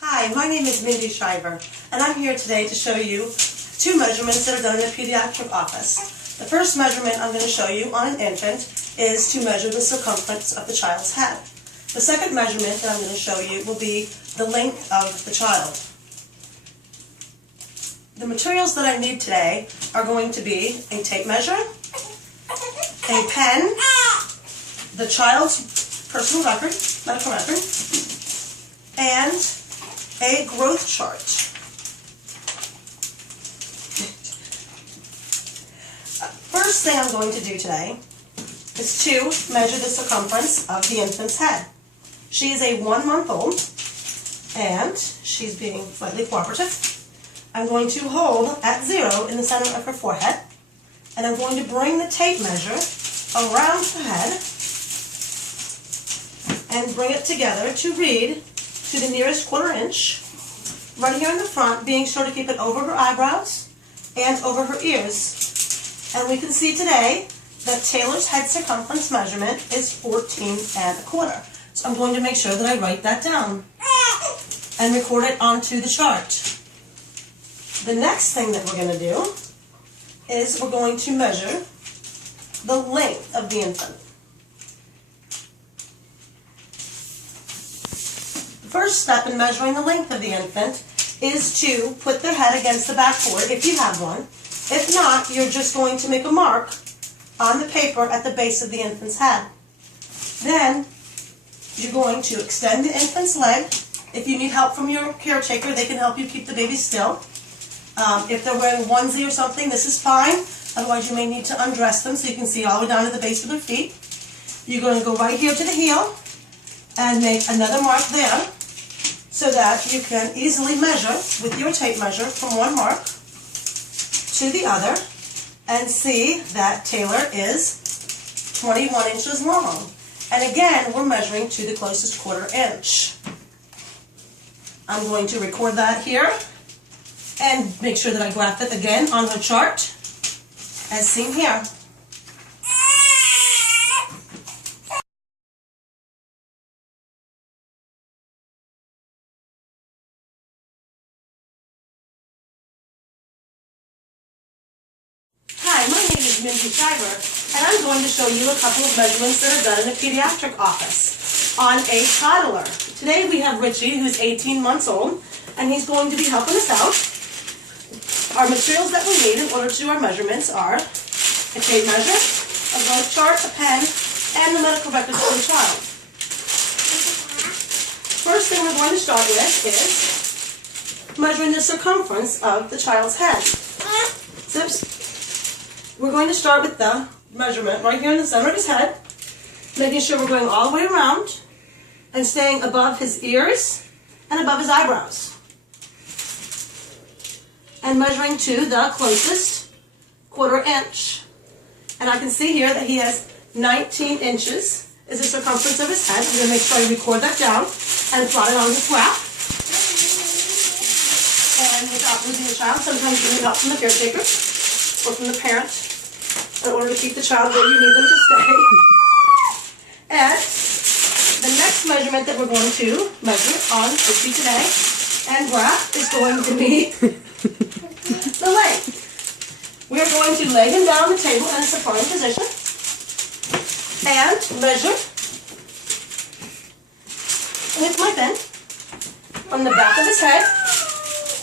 Hi, my name is Mindy Shiver, and I'm here today to show you two measurements that are done in a pediatric office. The first measurement I'm going to show you on an infant is to measure the circumference of the child's head. The second measurement that I'm going to show you will be the length of the child. The materials that I need today are going to be a tape measure, a pen, the child's personal record, medical record, and a growth chart. First thing I'm going to do today is to measure the circumference of the infant's head. She is a 1-month-old and she's being slightly cooperative. I'm going to hold at 0 in the center of her forehead, and I'm going to bring the tape measure around the head and bring it together to read to the nearest 1/4 inch, right here in the front, being sure to keep it over her eyebrows and over her ears. And we can see today that Taylor's head circumference measurement is 14 1/4. So I'm going to make sure that I write that down and record it onto the chart. The next thing that we're going to do is we're going to measure the length of the infant. The first step in measuring the length of the infant is to put their head against the backboard if you have one. If not, you're just going to make a mark on the paper at the base of the infant's head. Then you're going to extend the infant's leg. If you need help from your caretaker, they can help you keep the baby still. If they're wearing a onesie or something, this is fine. Otherwise, you may need to undress them so you can see all the way down to the base of their feet. You're going to go right here to the heel and make another mark there so that you can easily measure with your tape measure from one mark to the other and see that Taylor is 21 inches long. And again, we're measuring to the closest 1/4 inch. I'm going to record that here and make sure that I graph it again on the chart, as seen here. Hi, my name is Mindy Shiver, and I'm going to show you a couple of measurements that are done in a pediatric office on a toddler. Today we have Richie, who's 18 months old, and he's going to be helping us out. Our materials that we need in order to do our measurements are a tape measure, a growth chart, a pen, and the medical records for the child. First thing we're going to start with is measuring the circumference of the child's head. We're going to start with the measurement right here in the center of his head, making sure we're going all the way around and staying above his ears and above his eyebrows. And measuring to the closest 1/4 inch. And I can see here that he has 19 inches is the circumference of his head. I'm going to make sure I record that down and plot it on the graph. And without losing the child, sometimes you need help from the caretaker or from the parent in order to keep the child where you need them to stay. And the next measurement that we're going to measure on Richie today and graph is going to be the length. We are going to lay him down on the table in a supine position and measure with my pen from the back of his head,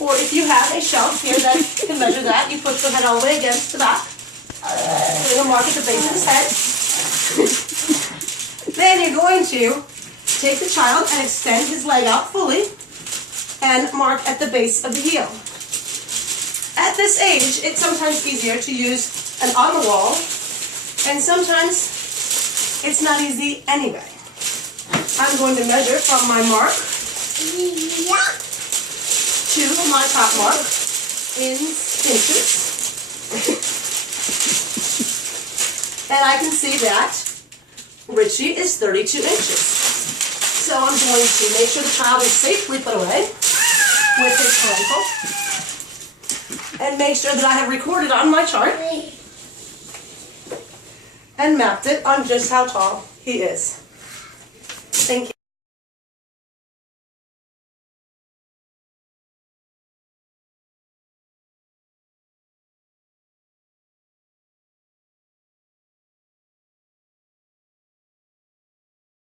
or if you have a shelf here that you can measure that, you push the head all the way against the back, putting a mark at the base of his head. Then you're going to take the child and extend his leg out fully and mark at the base of the heel. At this age, it's sometimes easier to use an on the wall, and sometimes it's not easy anyway. I'm going to measure from my mark to my top mark in inches. And I can see that Richie is 32 inches. So I'm going to make sure the child is safely put away with his parental, and make sure that I have recorded on my chart and mapped it on just how tall he is. Thank you.